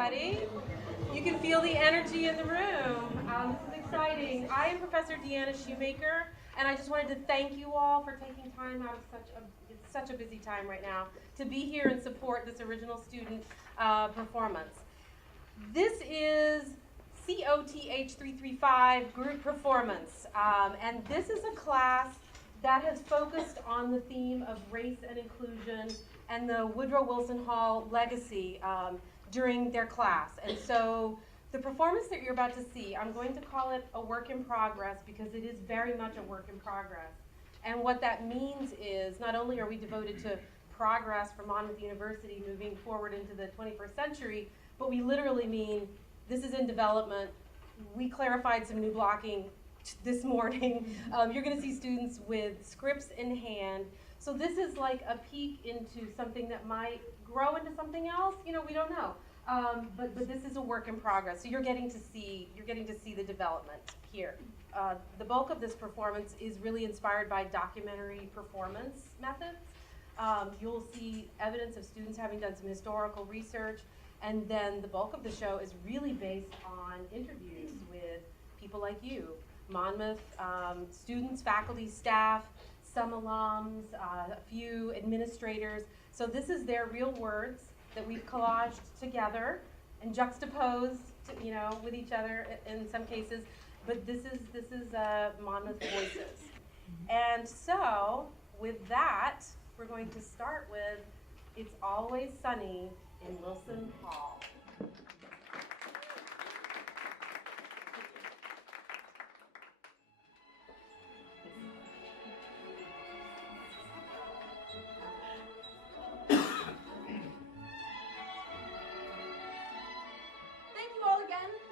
everybody. You can feel the energy in the room. This is exciting. I am Professor Deanna Shoemaker, and I just wanted to thank you all for taking time out of such a busy time right now to be here and support this original student performance. This is COTH 335 group performance, and this is a class that has focused on the theme of race and inclusion and the Woodrow Wilson Hall legacy during their class. And so the performance that you're about to see, I'm going to call it a work in progress because it is very much a work in progress. And what that means is not only are we devoted to progress for Monmouth University moving forward into the 21st century, but we literally mean this is in development. We clarified some new blocking this morning. You're going to see students with scripts in hand. So this is like a peek into something that might grow into something else. You know, we don't know. But this is a work in progress. So you're getting to see the development here. The bulk of this performance is really inspired by documentary performance methods. You'll see evidence of students having done some historical research, and then the bulk of the show is really based on interviews with people like you, Monmouth students, faculty, staff, some alums, a few administrators. So this is their real words that we've collaged together and juxtaposed, with each other in some cases. But this is Monmouth voices. And so with that, we're going to start with "It's Always Sunny in Wilson Hall."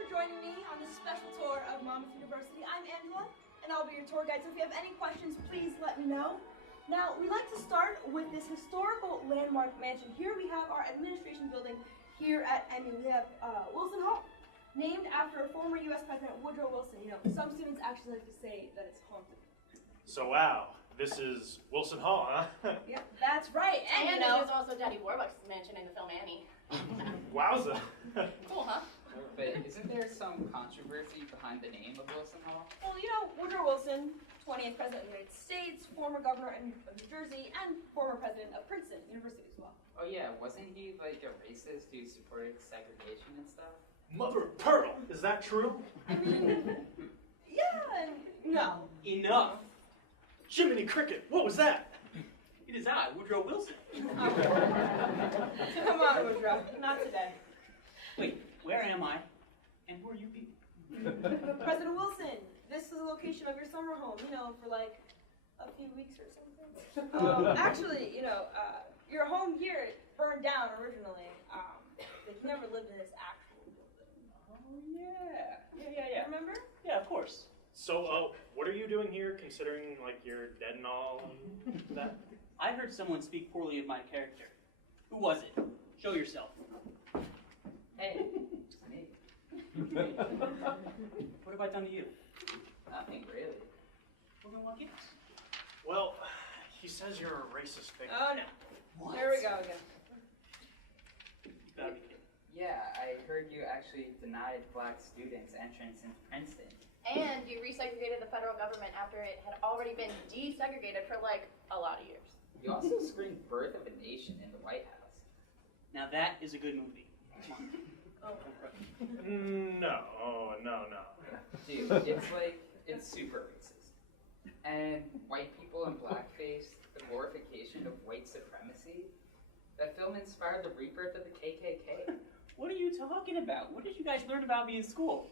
Joining me on this special tour of Monmouth University. I'm Angela, and I'll be your tour guide, so if you have any questions, please let me know. Now, we like to start with this historical landmark mansion. Here we have our administration building here at MU. We have Wilson Hall, named after former U.S. President Woodrow Wilson. Some students actually like to say that it's haunted. So wow, this is Wilson Hall, huh? Yep, that's right. And this is also Daddy Warbucks' mansion in the film Annie. Wowza. Cool, huh? But isn't there some controversy behind the name of Wilson Hall? Well, Woodrow Wilson, 20th President of the United States, former governor of New Jersey, and former president of Princeton University as well. Oh yeah, wasn't he like a racist who supported segregation and stuff? Mother of pearl, is that true? I mean, yeah and no. Enough. Jiminy Cricket, what was that? It is I, Woodrow Wilson. Come on, Woodrow, not today. Wait, where am I? And who are you people? President Wilson, this is the location of your summer home, for like a few weeks or something. Actually, your home here burned down originally. But you never lived in this actual building. Oh, yeah. Remember? Yeah, of course. So, what are you doing here, considering, like, you're dead and all and that? I heard someone speak poorly of my character. Who was it? Show yourself. Hey, it's me. What have I done to you? Nothing really. Well, then what gives? Well, he says you're a racist bigot. Oh, no. What? There we go again. You gotta be kidding. Yeah, I heard you actually denied black students entrance into Princeton. And you resegregated the federal government after it had already been desegregated for like a lot of years. You also screamed "Birth of a Nation" in the White House. Now that is a good movie. Come on. No. Dude, it's super racist. And white people in blackface, the glorification of white supremacy. That film inspired the rebirth of the KKK. What are you talking about? What did you guys learn about me in school?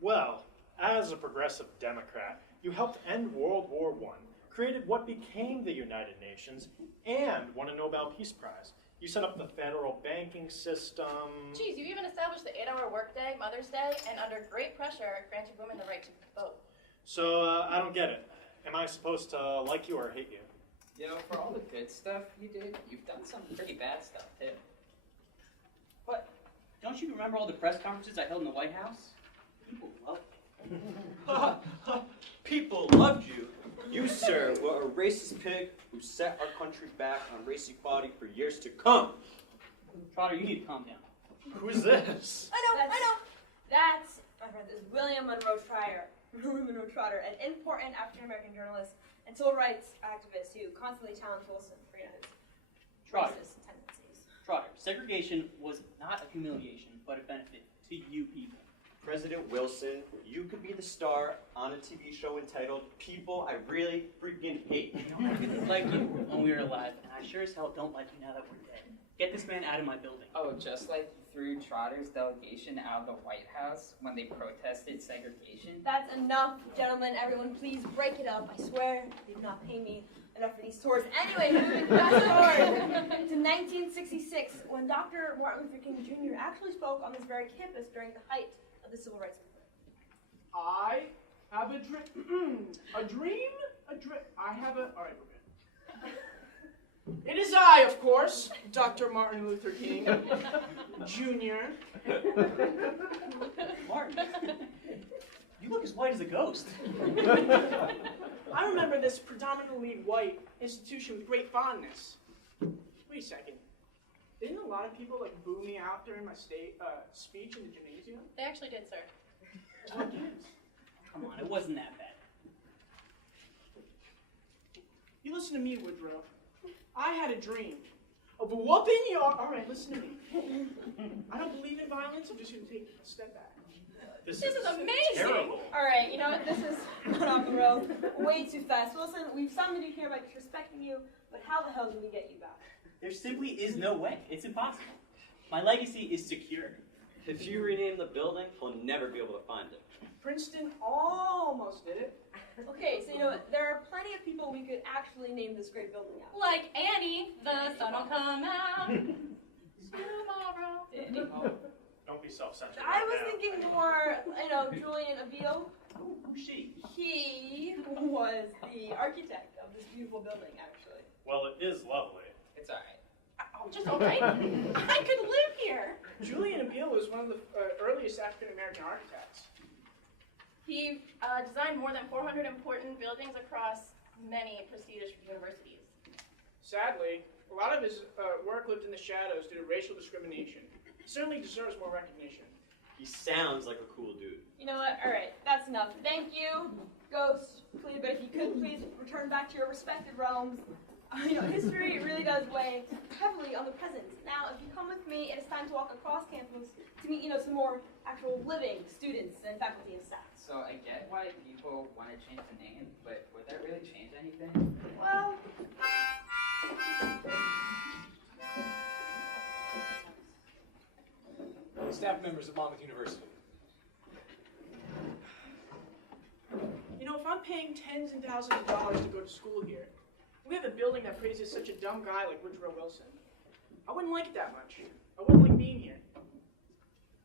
Well, as a progressive Democrat, you helped end World War I, created what became the United Nations, and won a Nobel Peace Prize. You set up the federal banking system. Geez, you even established the 8-hour workday, Mother's Day, and under great pressure, granted women the right to vote. So, I don't get it. Am I supposed to like you or hate you? For all the good stuff you did, you've done some pretty bad stuff, too. What? Don't you remember all the press conferences I held in the White House? People loved me. People loved you. You, sir, were a racist pig who set our country back on race equality for years to come. Trotter, you need to calm down. Who's this? I know. That's, my friend, is William Monroe Trotter, an important African-American journalist and civil rights activist who constantly challenged Wilson for his racist tendencies. Trotter, segregation was not a humiliation, but a benefit to you people. President Wilson, you could be the star on a TV show entitled People I Really Freaking Hate. I didn't like you when we were alive, and I sure as hell don't like you now that we're dead. Get this man out of my building. Oh, just like you threw Trotter's delegation out of the White House when they protested segregation? That's enough, gentlemen. Everyone, please break it up. I swear they do not pay me enough for these tours. Anyway, moving fast forward to 1966, when Dr. Martin Luther King Jr. actually spoke on this very campus during the height of the civil rights movement. I have a dream. I have a. All right, we're good. It is I, of course, Dr. Martin Luther King Jr. Martin, you look as white as a ghost. I remember this predominantly white institution with great fondness. Wait a second. Didn't a lot of people boo me out during my speech in the gymnasium? They actually did, sir. What gives? Come on, it wasn't that bad. You listen to me, Woodrow. I had a dream of whooping your. All right, listen to me. I don't believe in violence. I'm just going to take a step back. This This is amazing. terrible. All right, you know what? This is not off the rails way too fast. Wilson, we've summoned you here by disrespecting you, but how the hell do we get you back? There simply is no way. It's impossible. My legacy is secure. If you rename the building, he'll never be able to find it. Princeton almost did it. Okay, so you know what? There are plenty of people we could actually name this great building after. Like Annie, the sun will come out tomorrow. Don't be self-centered. I right was now. thinking more, Julian Avil. Who's she? He was the architect of this beautiful building, actually. Well, it is lovely. It's alright. Oh, just alright. I could live here. Julian Abeel was one of the earliest African-American architects. He designed more than 400 important buildings across many prestigious universities. Sadly, a lot of his work lived in the shadows due to racial discrimination. He certainly deserves more recognition. He sounds like a cool dude. You know what? All right, that's enough. Thank you, Ghost. Please, but if you could, please return back to your respected realms. History really does weigh heavily on the present. Now, if you come with me, it is time to walk across campus to meet, some more actual living students and faculty and staff. So I get why people want to change the name, but would that really change anything? Well, Staff members of Monmouth University. If I'm paying tens and thousands of dollars to go to school here, we have a building that praises such a dumb guy like Woodrow Wilson. I wouldn't like it that much. I wouldn't like being here.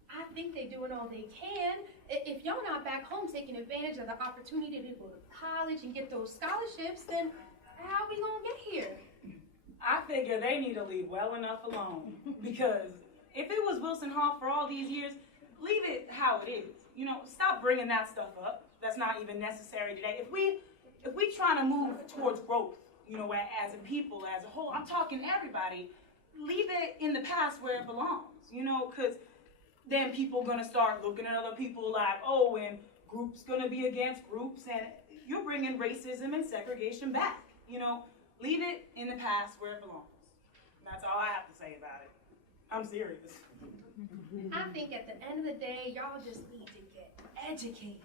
I think they're doing all they can. If y'all not back home taking advantage of the opportunity to go to college and get those scholarships, then how are we gonna get here? I figure they need to leave well enough alone. Because if it was Wilson Hall for all these years, leave it how it is. Stop bringing that stuff up. That's not even necessary today. If we trying to move towards growth, as a people, as a whole, I'm talking everybody, leave it in the past where it belongs, because then people gonna start looking at other people like, oh, and groups gonna be against groups, and you're bringing racism and segregation back, leave it in the past where it belongs. That's all I have to say about it. I'm serious. I think at the end of the day, y'all just need to get educated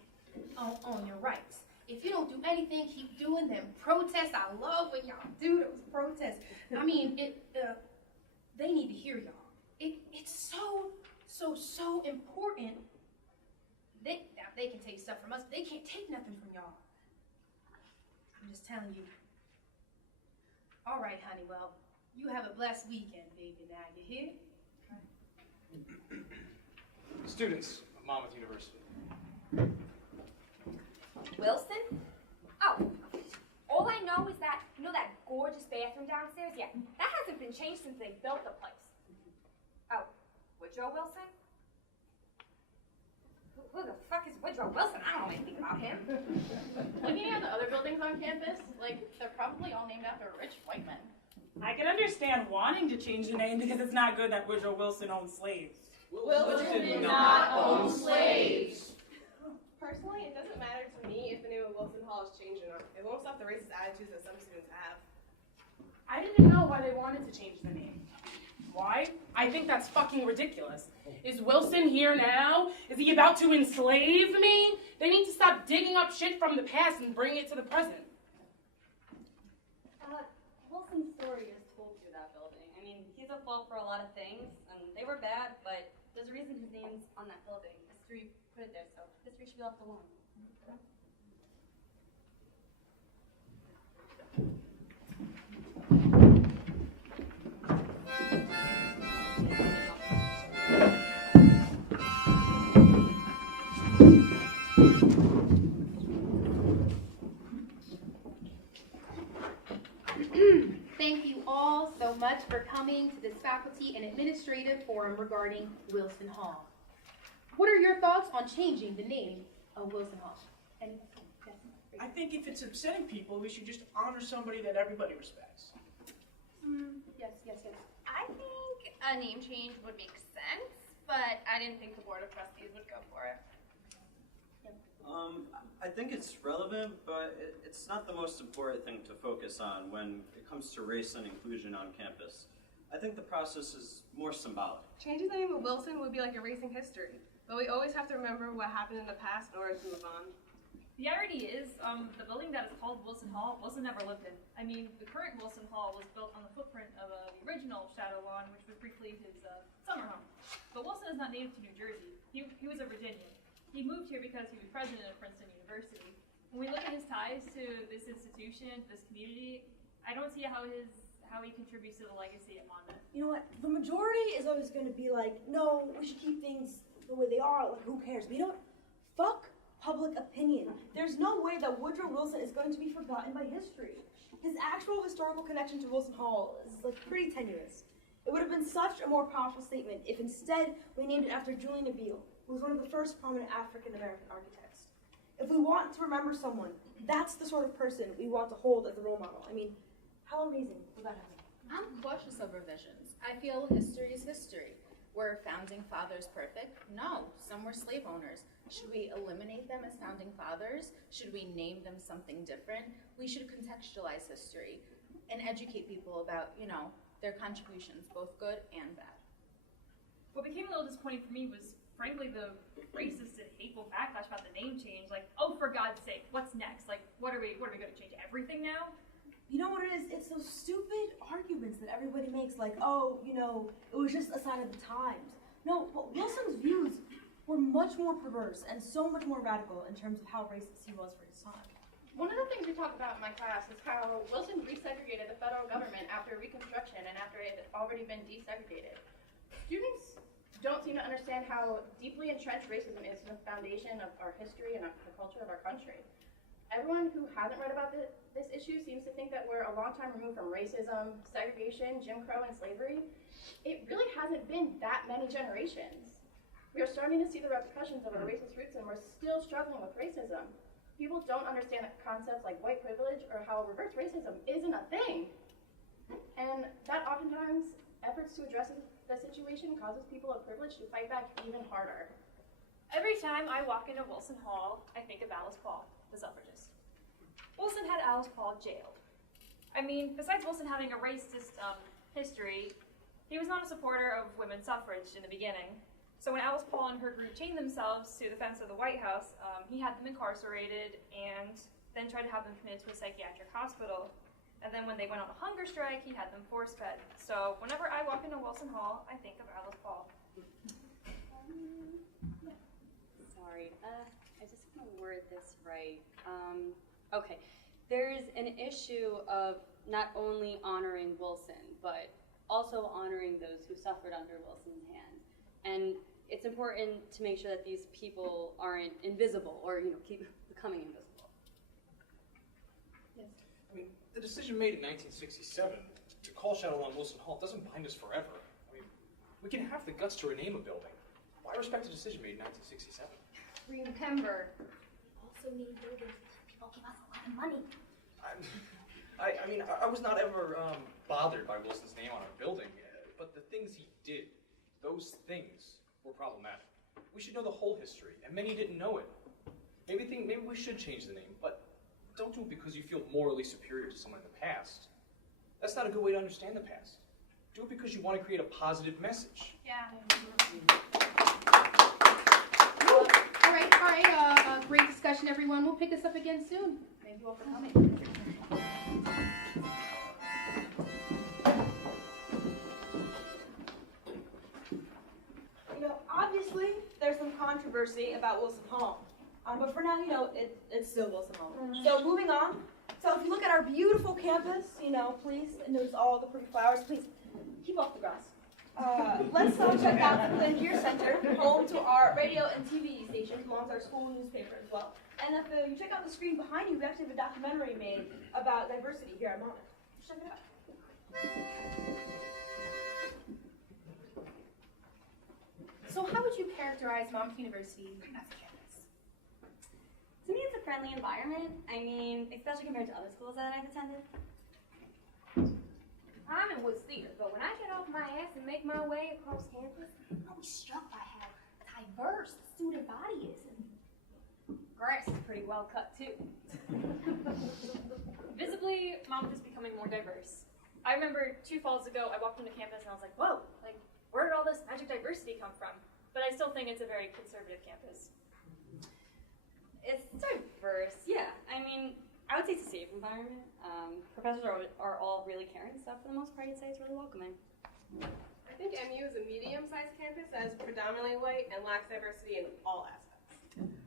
on your rights. If you don't do anything, keep doing them protests. I love when y'all do those protests. I mean, they need to hear y'all. It's so important. They can take stuff from us, but they can't take nothing from y'all. I'm just telling you. All right, Honeywell, you have a blessed weekend, baby. Now you hear? Students of Monmouth University. Wilson? Oh, all I know is that, that gorgeous bathroom downstairs? Yeah, that hasn't been changed since they built the place. Oh, Woodrow Wilson? Who the fuck is Woodrow Wilson? I don't know anything about him. Looking at the other buildings on campus, they're probably all named after rich white men. I can understand wanting to change the name because it's not good that Woodrow Wilson owned slaves. Wilson did not own slaves. Personally, it doesn't matter to me if the name of Wilson Hall is changed or not. It won't stop the racist attitudes that some students have. I didn't know why they wanted to change the name. Why? I think that's fucking ridiculous. Is Wilson here now? Is he about to enslave me? They need to stop digging up shit from the past and bring it to the present. Wilson's story is told through that building. I mean, he's at fault for a lot of things, and they were bad, but there's a reason his name's on that building. History put it there, so history should be left alone. Thank you all so much for coming to this faculty and administrative forum regarding Wilson Hall. What are your thoughts on changing the name of Wilson Hall? I think if it's upsetting people, we should just honor somebody that everybody respects. Yes. I think a name change would make sense, but I didn't think the Board of Trustees would go for it. I think it's relevant, but it's not the most important thing to focus on when it comes to race and inclusion on campus. I think the process is more symbolic. Changing the name of Wilson would be like erasing history, but we always have to remember what happened in the past in order to move on. The irony is, the building that is called Wilson Hall, Wilson never lived in. I mean, the current Wilson Hall was built on the footprint of the original Shadow Lawn, which was briefly his summer home. But Wilson is not native to New Jersey. He was a Virginian. He moved here because he was president of Princeton University. When we look at his ties to this institution, this community, I don't see how he contributes to the legacy at Monmouth. You know what? The majority is always going to be like, no, we should keep things the way they are. Like, who cares? But you know what? Fuck public opinion. There's no way that Woodrow Wilson is going to be forgotten by history. His actual historical connection to Wilson Hall is like pretty tenuous. It would have been such a more powerful statement if instead we named it after Julian Abele, who was one of the first prominent African-American architects. If we want to remember someone, that's the sort of person we want to hold as a role model. I mean, how amazing would that have been? I'm cautious of revisions. I feel history is history. Were founding fathers perfect? No, some were slave owners. Should we eliminate them as founding fathers? Should we name them something different? We should contextualize history and educate people about, their contributions, both good and bad. What became a little disappointing for me was, frankly, the racist and hateful backlash about the name change. Like, oh, for God's sake, what's next? Like, what are we going to change everything now? You know what it is? It's those stupid arguments that everybody makes, like, oh, it was just a sign of the times. No, but Wilson's views were much more perverse and so much more radical in terms of how racist he was for his time. One of the things we talk about in my class is how Wilson resegregated the federal government after Reconstruction and after it had already been desegregated. Students don't seem to understand how deeply entrenched racism is in the foundation of our history and the culture of our country. Everyone who hasn't read about this issue seems to think that we're a long time removed from racism, segregation, Jim Crow, and slavery. It really hasn't been that many generations. We are starting to see the repercussions of our racist roots, and we're still struggling with racism. People don't understand concepts like white privilege or how reverse racism isn't a thing. And that oftentimes, efforts to address the situation causes people of privilege to fight back even harder. Every time I walk into Wilson Hall, I think of Alice Paul, the suffragist. Wilson had Alice Paul jailed. I mean, besides Wilson having a racist history, he was not a supporter of women's suffrage in the beginning. So when Alice Paul and her group chained themselves to the fence of the White House, he had them incarcerated and then tried to have them committed to a psychiatric hospital. And then when they went on a hunger strike, he had them force-fed. So whenever I walk into Wilson Hall, I think of Alice Paul. Sorry, I just want to word this right. Okay, there's an issue of not only honoring Wilson, but also honoring those who suffered under Wilson's hand. And it's important to make sure that these people aren't invisible or, keep becoming invisible. Yes. I mean, the decision made in 1967 to call Shadow Lawn Wilson Hall doesn't bind us forever. I mean, we can have the guts to rename a building. Why respect a decision made in 1967? Remember, we also need buildings because people give us a lot of money. I was not ever bothered by Wilson's name on our building, but the things he did, those things problematic. We should know the whole history, and many didn't know it. Maybe we should change the name, but don't do it because you feel morally superior to someone in the past. That's not a good way to understand the past. Do it because you want to create a positive message. Yeah. All right. Great discussion, everyone. We'll pick this up again soon. Thank you all for coming. You know, obviously, there's some controversy about Wilson Hall. But for now, you know, it's still Wilson Hall. So moving on. So if you look at our beautiful campus, you know, please notice all the pretty flowers. Please keep off the grass. Let's check out the Flangier Center, home to our radio and TV stations, along with our school newspaper as well. And if you check out the screen behind you, we actually have a documentary made about diversity here at Monmouth. Check it out. So how would you characterize Monmouth University as a campus? To me, it's a friendly environment. I mean, especially compared to other schools that I've attended. I'm in Woods Theater, but when I get off my ass and make my way across campus, I was struck by how diverse the student body is. And grass is pretty well cut, too. Visibly, Monmouth is becoming more diverse. I remember 2 falls ago, I walked into campus and I was like, whoa, like, where did all this magic diversity come from? But I still think it's a very conservative campus. It's diverse, yeah. I mean, I would say it's a safe environment. Professors are all really caring, so for the most part, I'd say it's really welcoming. I think MU is a medium-sized campus that is predominantly white and lacks diversity in all aspects.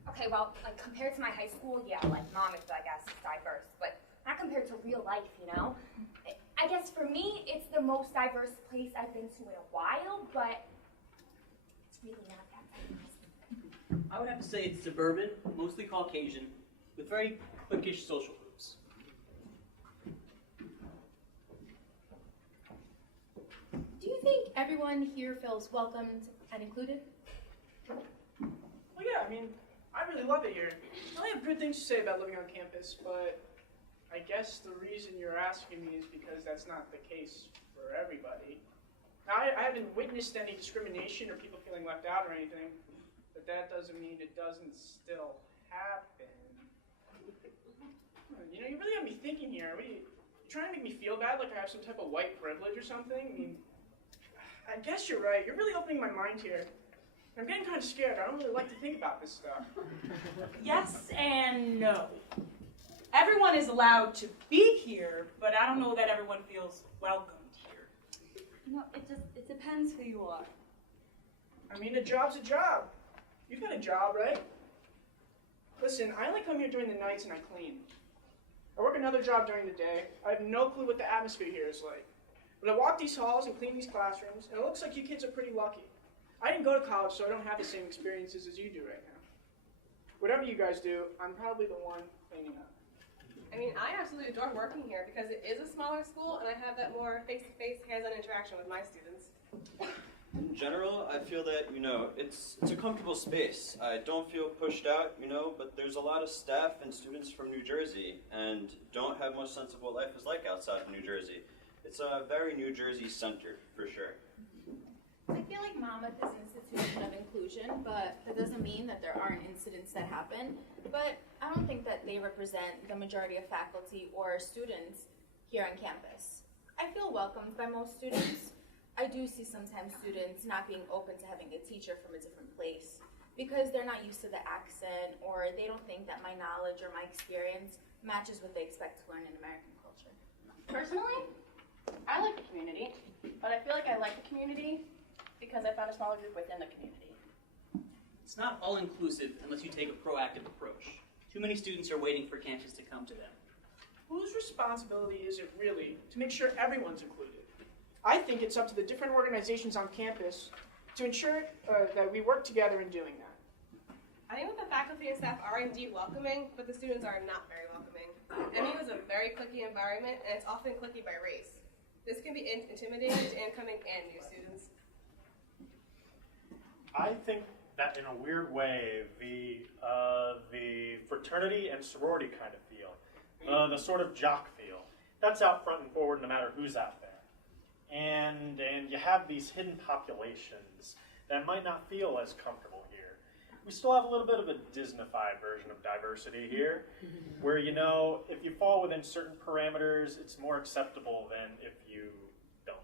Okay, well, like, compared to my high school, yeah, like, Monmouth, I guess, is diverse, but not compared to real life, you know? I guess for me, it's the most diverse place I've been to in a while, but it's really not that diverse. I would have to say it's suburban, mostly Caucasian, with very cliquish social groups. Do you think everyone here feels welcomed and included? Well, yeah, I mean, I really love it here. I only have good things to say about living on campus, but I guess the reason you're asking me is because that's not the case for everybody. Now, I haven't witnessed any discrimination or people feeling left out or anything, but that doesn't mean it doesn't still happen. You know, you really got me thinking here. You trying to make me feel bad like I have some type of white privilege or something? I mean, I guess you're right. You're really opening my mind here. I'm getting kind of scared. I don't really like to think about this stuff. Yes and no. Everyone is allowed to be here, but I don't know that everyone feels welcomed here. No, it depends who you are. I mean, a job's a job. You've got a job, right? Listen, I only come here during the nights and I clean. I work another job during the day. I have no clue what the atmosphere here is like. But I walk these halls and clean these classrooms, and it looks like you kids are pretty lucky. I didn't go to college, so I don't have the same experiences as you do right now. Whatever you guys do, I'm probably the one cleaning up. I mean, I absolutely adore working here because it is a smaller school and I have that more face-to-face, hands-on interaction with my students. In general, I feel that, you know, it's a comfortable space. I don't feel pushed out, you know, but there's a lot of staff and students from New Jersey and don't have much sense of what life is like outside of New Jersey. It's a very New Jersey centered, for sure. I feel like Monmouth is an institution of inclusion, but that doesn't mean that there aren't incidents that happen. But I don't think that they represent the majority of faculty or students here on campus. I feel welcomed by most students. I do see sometimes students not being open to having a teacher from a different place because they're not used to the accent or they don't think that my knowledge or my experience matches what they expect to learn in American culture. Personally, I like the community, but I feel like I like the community because I found a smaller group within the community. It's not all-inclusive unless you take a proactive approach. Too many students are waiting for campus to come to them. Whose responsibility is it really to make sure everyone's included? I think it's up to the different organizations on campus to ensure that we work together in doing that. I think that the faculty and staff are indeed welcoming, but the students are not very welcoming. MU is a very cliquey environment, and it's often cliquey by race. This can be intimidating to incoming and new students. I think that in a weird way, the fraternity and sorority kind of feel, the sort of jock feel, that's out front and forward no matter who's out there. And you have these hidden populations that might not feel as comfortable here. We still have a little bit of a Disney-fied version of diversity here, where, you know, if you fall within certain parameters, it's more acceptable than if you don't.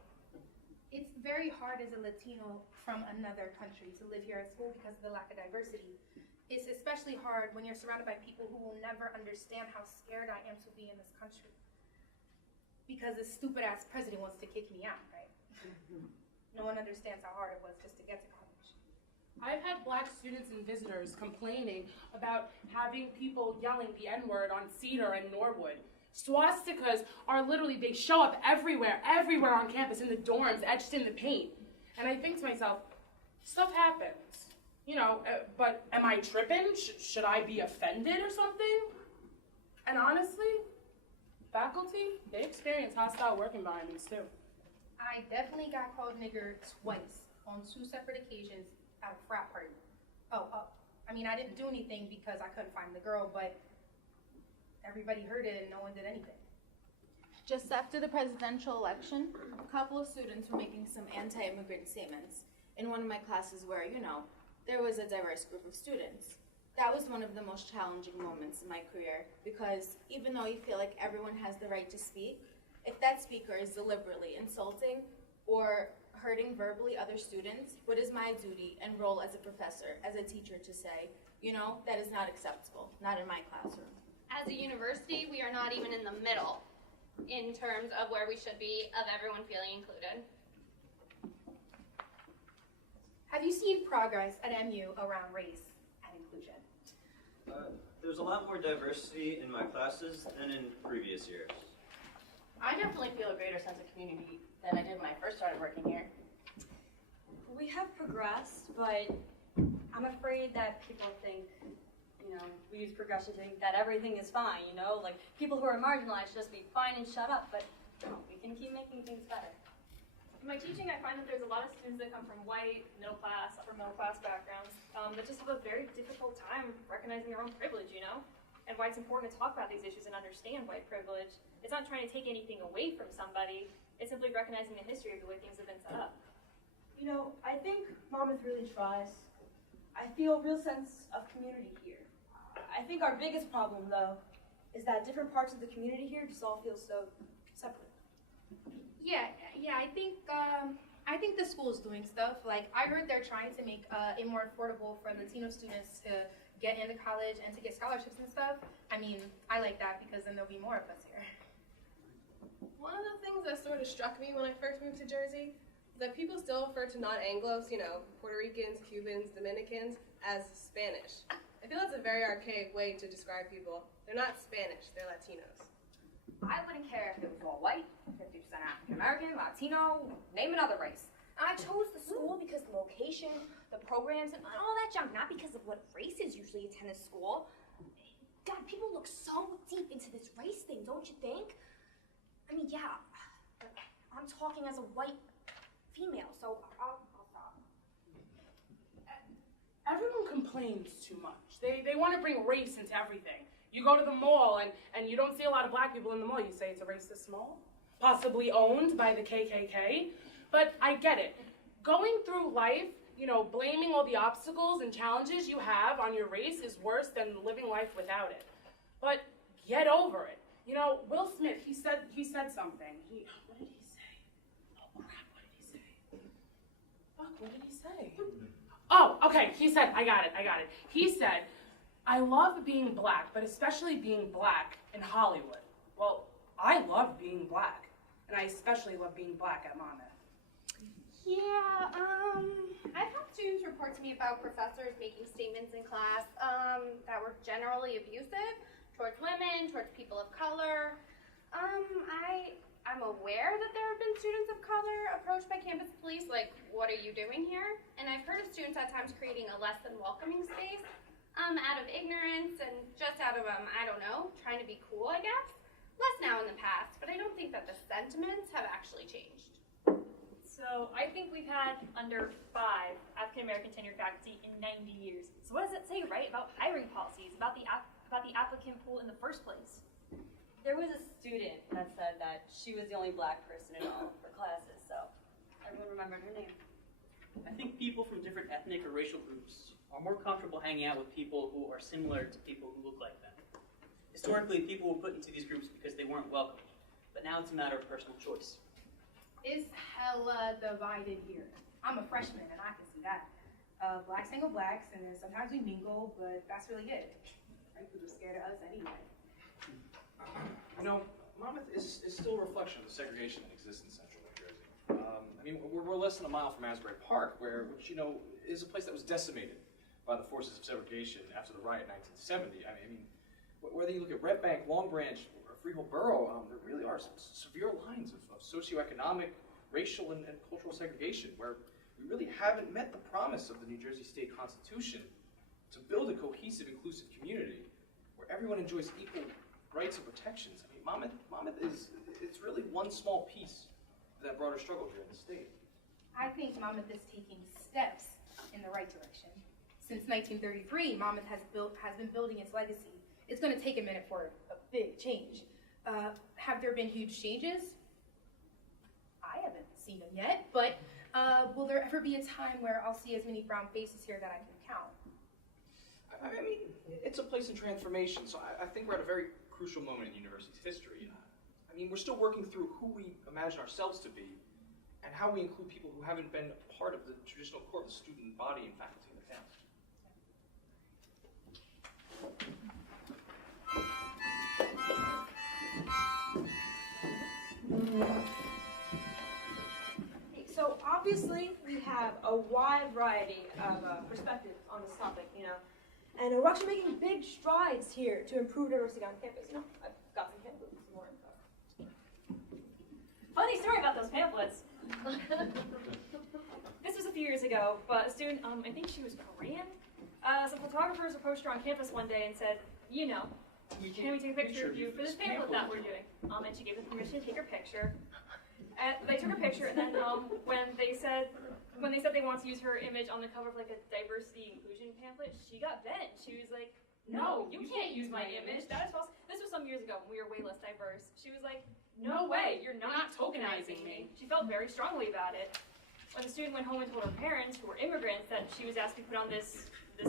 It's very hard as a Latino from another country to live here at school because of the lack of diversity. It's especially hard when you're surrounded by people who will never understand how scared I am to be in this country. Because this stupid ass president wants to kick me out, right? No one understands how hard it was just to get to college. I've had black students and visitors complaining about having people yelling the N-word on Cedar and Norwood. Swastikas are literally, they show up everywhere on campus, in the dorms, etched in the paint. And I think to myself, stuff happens, you know, but am I tripping? Should I be offended or something? And honestly, faculty, they experience hostile work environments too. I definitely got called nigger twice on 2 separate occasions at a frat party. I mean, I didn't do anything because I couldn't find the girl, but everybody heard it and no one did anything. Just after the presidential election, a couple of students were making some anti-immigrant statements in one of my classes where, you know, there was a diverse group of students. That was one of the most challenging moments in my career because even though you feel like everyone has the right to speak, if that speaker is deliberately insulting or hurting verbally other students, what is my duty and role as a professor, as a teacher to say, you know, that is not acceptable, not in my classroom. As a university, we are not even in the middle in terms of where we should be of everyone feeling included. Have you seen progress at MU around race and inclusion? There's a lot more diversity in my classes than in previous years. I definitely feel a greater sense of community than I did when I first started working here. We have progressed, but I'm afraid that people think, you know, we use progression to think that everything is fine, you know? Like, people who are marginalized should just be fine and shut up, but no, we can keep making things better. In my teaching, I find that there's a lot of students that come from white, middle class, upper middle class backgrounds that just have a very difficult time recognizing their own privilege, you know? And why it's important to talk about these issues and understand white privilege. It's not trying to take anything away from somebody, it's simply recognizing the history of the way things have been set up. You know, I think Monmouth really tries. I feel a real sense of community here. I think our biggest problem, though, is that different parts of the community here just all feel so separate. Yeah, I think the school's doing stuff. Like, I heard they're trying to make it more affordable for Latino students to get into college and to get scholarships and stuff. I mean, I like that because then there'll be more of us here. One of the things that sort of struck me when I first moved to Jersey is that people still refer to non-Anglos, you know, Puerto Ricans, Cubans, Dominicans, as Spanish. I feel that's a very archaic way to describe people. They're not Spanish, they're Latinos. I wouldn't care if it was all white, 50% African American, Latino, name another race. I chose the school because the location, the programs, and all that junk, not because of what races usually attend this school. God, people look so deep into this race thing, don't you think? I mean, yeah, but I'm talking as a white female, so I'll stop. Everyone complains too much. They want to bring race into everything. You go to the mall and you don't see a lot of black people in the mall. You say it's a racist mall, possibly owned by the KKK. But I get it. Going through life, you know, blaming all the obstacles and challenges you have on your race is worse than living life without it. But get over it. You know, Will Smith, he said something. What did he say? Oh crap, what did he say? Fuck, what did he say? Oh, okay, he said, I got it. He said, I love being black, but especially being black in Hollywood. Well, I love being black, and I especially love being black at Monmouth. Yeah, I've had students report to me about professors making statements in class that were generally abusive towards women, towards people of color. I'm aware that there have been students of color approached by campus police, like, what are you doing here? And I've heard of students at times creating a less than welcoming space out of ignorance and just out of, I don't know, trying to be cool, I guess. Less now in the past, but I don't think that the sentiments have actually changed. So I think we've had under 5 African-American tenured faculty in 90 years. So what does that say, right, about hiring policies, about the applicant pool in the first place? There was a student that said that she was the only black person in all of her classes, so everyone remembered her name. I think people from different ethnic or racial groups are more comfortable hanging out with people who are similar to people who look like them. Historically, people were put into these groups because they weren't welcome, but now it's a matter of personal choice. It's hella divided here. I'm a freshman and I can see that. Blacks hang with blacks and then sometimes we mingle, but that's really it. White people are scared of us anyway. You know, Monmouth is still a reflection of the segregation that exists in central New Jersey. I mean, we're less than a mile from Asbury Park, which, you know, is a place that was decimated by the forces of segregation after the riot in 1970. I mean, whether you look at Red Bank, Long Branch, or Freehold Borough, there really are some severe lines of socioeconomic, racial, and cultural segregation where we really haven't met the promise of the New Jersey State Constitution to build a cohesive, inclusive community where everyone enjoys equal rights and protections. I mean, Monmouth it's really one small piece of that broader struggle here in the state. I think Monmouth is taking steps in the right direction. Since 1933, Monmouth has been building its legacy. It's going to take a minute for a big change. Have there been huge changes? I haven't seen them yet, but will there ever be a time where I'll see as many brown faces here that I can count? I mean, it's a place in transformation, so I think we're at a very crucial moment in the university's history. I mean, we're still working through who we imagine ourselves to be and how we include people who haven't been part of the traditional core of the student body and faculty in the past. So obviously we have a wide variety of perspectives on this topic, and we're actually making big strides here to improve diversity on campus. I've got some pamphlets, some more info. Funny story about those pamphlets. This was a few years ago, but a student, I think she was Korean, some photographers approached her on campus one day and said, can we take a picture of you for this pamphlet that we're doing? And she gave them permission to take her picture. They took her picture, and then when they said they wanted to use her image on the cover of like a diversity inclusion pamphlet, she got bent. She was like, "No, you can't use my image. That is false." This was some years ago when we were way less diverse. She was like, "No way, you're not tokenizing me." She felt very strongly about it. When the student went home and told her parents, who were immigrants, that she was asked to put on this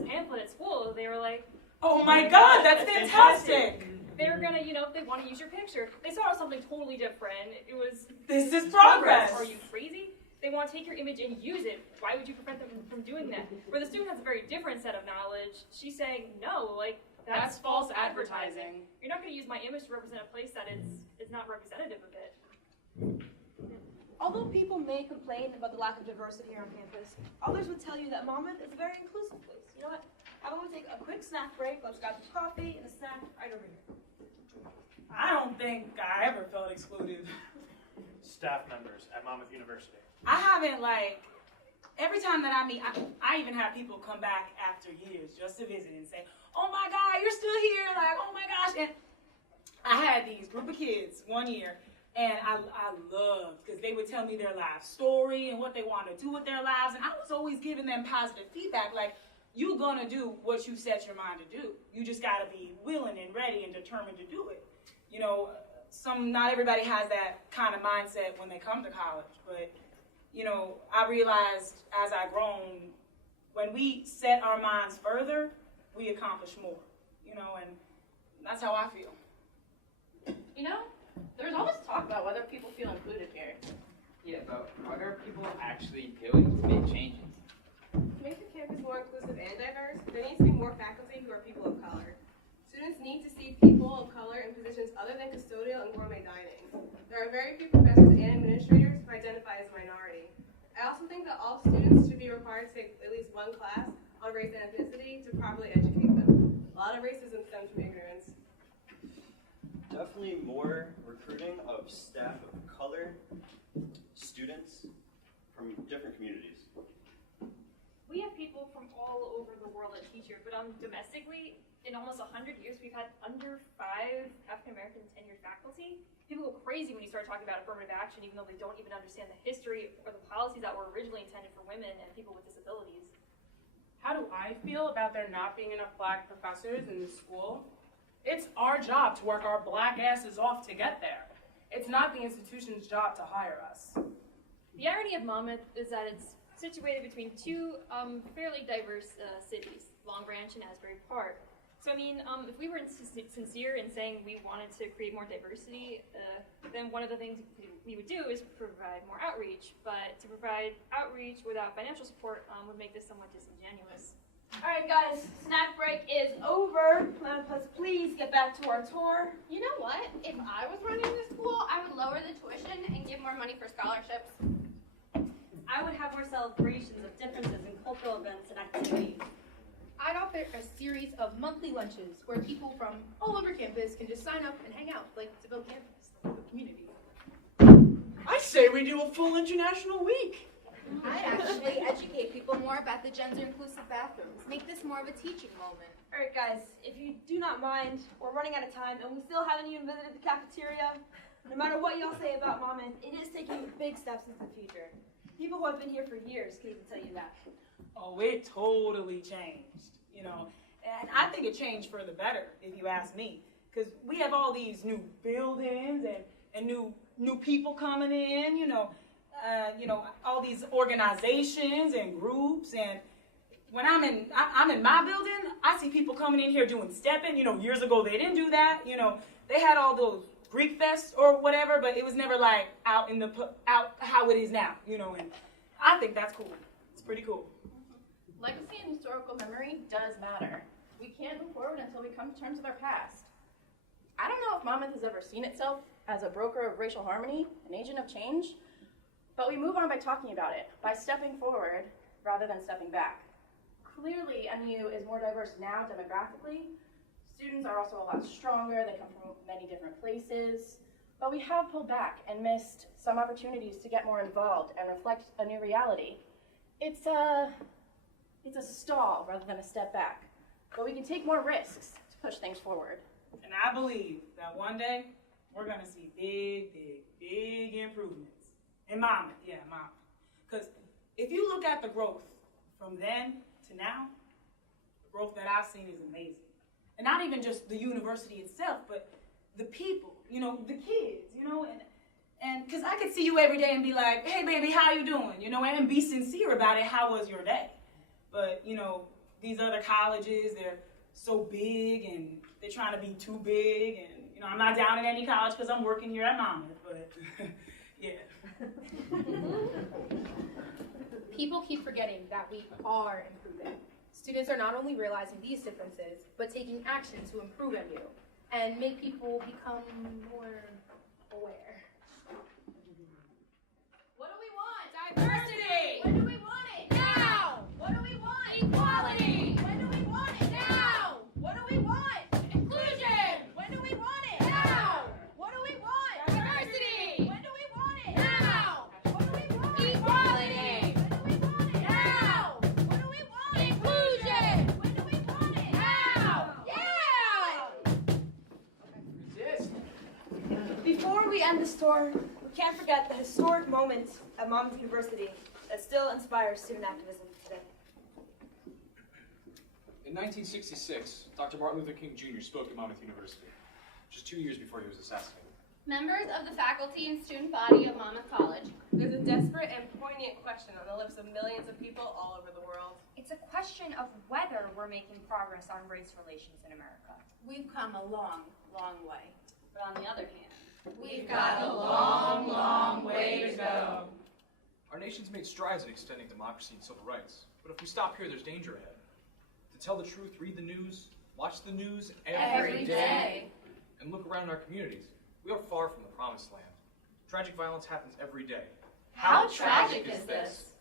pamphlet at school, they were like, "Oh my God, that's fantastic!" They were gonna, if they want to use your picture. They saw it as something totally different. It was, this is progress. Are you crazy? They want to take your image and use it. Why would you prevent them from doing that? Where the student has a very different set of knowledge, she's saying, no, that's false advertising. You're not going to use my image to represent a place that is not representative of it. Although people may complain about the lack of diversity here on campus, others would tell you that Monmouth is a very inclusive place. You know what? I'm going to take a quick snack break. Let's grab some coffee and a snack right over here. I don't think I ever felt excluded. Staff members at Monmouth University. I haven't, every time that I meet, I even have people come back after years just to visit and say, "Oh my God, you're still here," "Oh my gosh." And I had these group of kids one year, and I loved, because they would tell me their life story and what they want to do with their lives, and I was always giving them positive feedback, you're going to do what you set your mind to do. You just got to be willing and ready and determined to do it. Not everybody has that kind of mindset when they come to college, but, I realized as I've grown, when we set our minds further, we accomplish more, and that's how I feel. There's always talk about whether people feel included here. Yeah, but what are people actually doing to make changes? To make the campus more inclusive and diverse, there needs to be more faculty who are people of color. Students need to see people of color in positions other than custodial and gourmet dining. There are very few professors and administrators who identify as a minority. I also think that all students should be required to take at least one class on race and ethnicity to properly educate them. A lot of racism stems from ignorance. Definitely more recruiting of staff of color, students from different communities. We have people from all over the world that teach here, but domestically, in almost 100 years, we've had under 5 African-American tenured faculty. People go crazy when you start talking about affirmative action, even though they don't even understand the history or the policies that were originally intended for women and people with disabilities. How do I feel about there not being enough black professors in this school? It's our job to work our black asses off to get there. It's not the institution's job to hire us. The irony of Monmouth is that it's situated between two fairly diverse cities, Long Branch and Asbury Park. So I mean, if we were sincere in saying we wanted to create more diversity, then one of the things we would do is provide more outreach. But to provide outreach without financial support would make this somewhat disingenuous. All right, guys, snack break is over. Let's please get back to our tour. You know what? If I was running the school, I would lower the tuition and give more money for scholarships. I would have more celebrations of differences in cultural events and activities. I'd offer a series of monthly lunches where people from all over campus can just sign up and hang out, like to build campus, the community. I say we do a full international week. I actually educate people more about the gender-inclusive bathrooms. Make this more of a teaching moment. All right, guys, if you do not mind, we're running out of time, and we still haven't even visited the cafeteria. No matter what y'all say about Monmouth, it is taking big steps into the future. People who have been here for years can even tell you that. Oh, it totally changed, you know. And I think it changed for the better, if you ask me. Because we have all these new buildings and new people coming in, you know, all these organizations and groups. And when I'm in my building, I see people coming in here doing stepping. You know, years ago they didn't do that. You know, they had all those Greek fests or whatever, but it was never like out how it is now. You know, and I think that's cool. It's pretty cool. Legacy and historical memory does matter. We can't move forward until we come to terms with our past. I don't know if Monmouth has ever seen itself as a broker of racial harmony, an agent of change, but we move on by talking about it, by stepping forward rather than stepping back. Clearly, MU is more diverse now demographically. Students are also a lot stronger, they come from many different places, but we have pulled back and missed some opportunities to get more involved and reflect a new reality. It's a stall rather than a step back, but we can take more risks to push things forward. And I believe that one day we're going to see big improvements. In Monmouth, Monmouth. Because if you look at the growth from then to now, the growth that I've seen is amazing. And not even just the university itself, but the people, you know, the kids, you know, and because I could see you every day and be like, hey, baby, how you doing? You know, and be sincere about it. How was your day? But, you know, these other colleges, they're so big and they're trying to be too big. And, you know, I'm not down at any college because I'm working here at Monmouth, but yeah. People keep forgetting that we are improving. Students are not only realizing these differences, but taking action to improve MU and make people become more aware. What do we want? Diversity! When do we want it? Now! What do we want? Equality! When do we want it? Now! What do we want? Inclusion! When do we want it? Now! What do we want? Diversity! When do we want it? Now! What do we want? Equality! When do we want it? Now! What do we want? Inclusion! When do we want it? Now! Yeah! Before we end this tour, we can't forget the historic moment at Monmouth University that still inspires student activism today. In 1966, Dr. Martin Luther King Jr. spoke at Monmouth University, just 2 years before he was assassinated. Members of the faculty and student body of Monmouth College. There's a desperate and poignant question on the lips of millions of people all over the world. It's a question of whether we're making progress on race relations in America. We've come a long, long way. But on the other hand, we've got a long, long way to go. Our nation's made strides in extending democracy and civil rights, but if we stop here, there's danger ahead. To tell the truth, read the news, watch the news every day, and look around our communities. We are far from the promised land. Tragic violence happens every day. How tragic is this?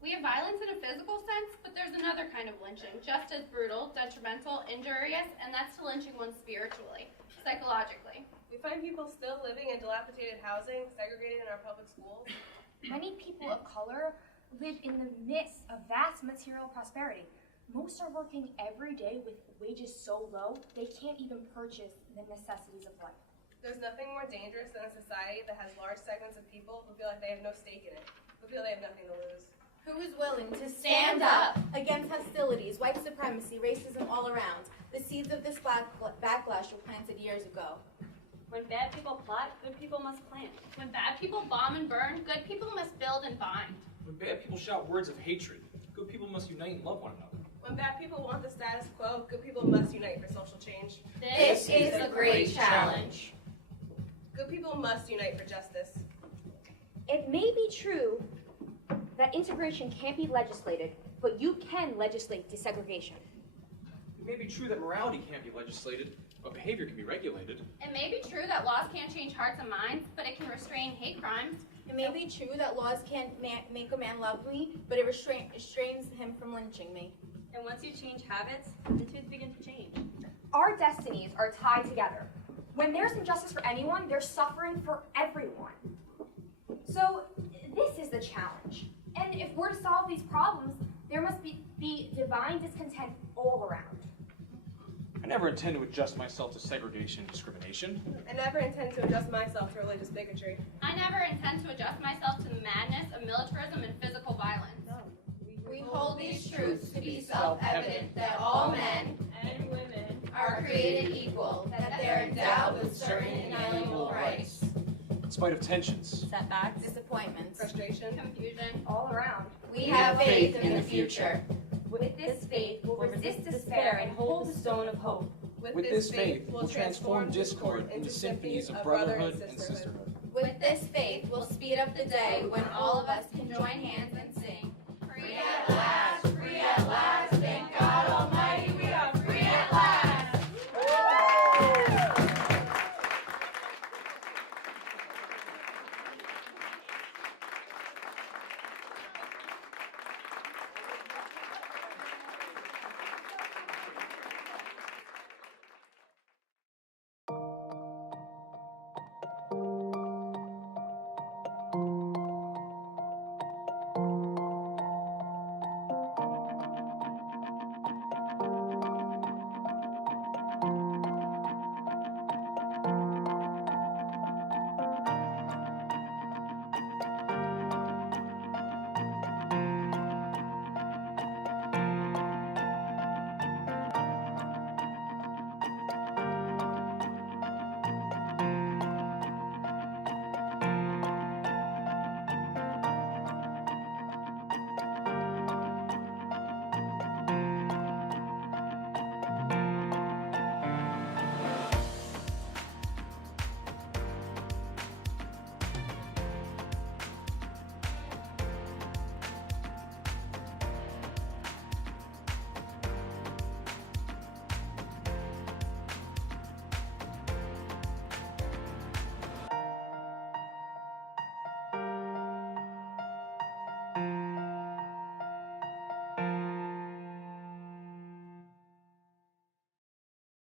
We have violence in a physical sense, but there's another kind of lynching, just as brutal, detrimental, injurious, and that's to lynching one spiritually, psychologically. We find people still living in dilapidated housing, segregated in our public schools. Many people of color live in the midst of vast material prosperity. Most are working every day with wages so low, they can't even purchase the necessities of life. There's nothing more dangerous than a society that has large segments of people who feel like they have no stake in it, who feel they have nothing to lose. Who is willing to stand up against hostilities, white supremacy, racism all around? The seeds of this backlash were planted years ago. when bad people plot, good people must plant. When bad people bomb and burn, good people must build and find. When bad people shout words of hatred, good people must unite and love one another. When bad people want the status quo, good people must unite for social change. This is a great challenge. Good people must unite for justice. It may be true that integration can't be legislated, but you can legislate desegregation. It may be true that morality can't be legislated, but behavior can be regulated. It may be true that laws can't change hearts and minds, but it can restrain hate crimes. It may be true that laws can't make a man love me, but it restrains him from lynching me. And once you change habits, attitudes begin to change. Our destinies are tied together. When there's injustice for anyone, there's suffering for everyone. So this is the challenge. And if we're to solve these problems, there must be divine discontent all around. I never intend to adjust myself to segregation and discrimination. I never intend to adjust myself to religious bigotry. I never intend to adjust myself to the madness of militarism and physical violence. We hold these truths to be self-evident that all men And women are created equal, that they are endowed with certain inalienable rights. In spite of tensions, Setbacks. Disappointments. Frustration. Confusion. All around. We have faith in the future. With this faith, we'll resist despair and hold the stone of hope. with this faith, we'll transform discord into symphonies of brotherhood and sisterhood. With this faith, we'll speed up the day when all of us can join hands and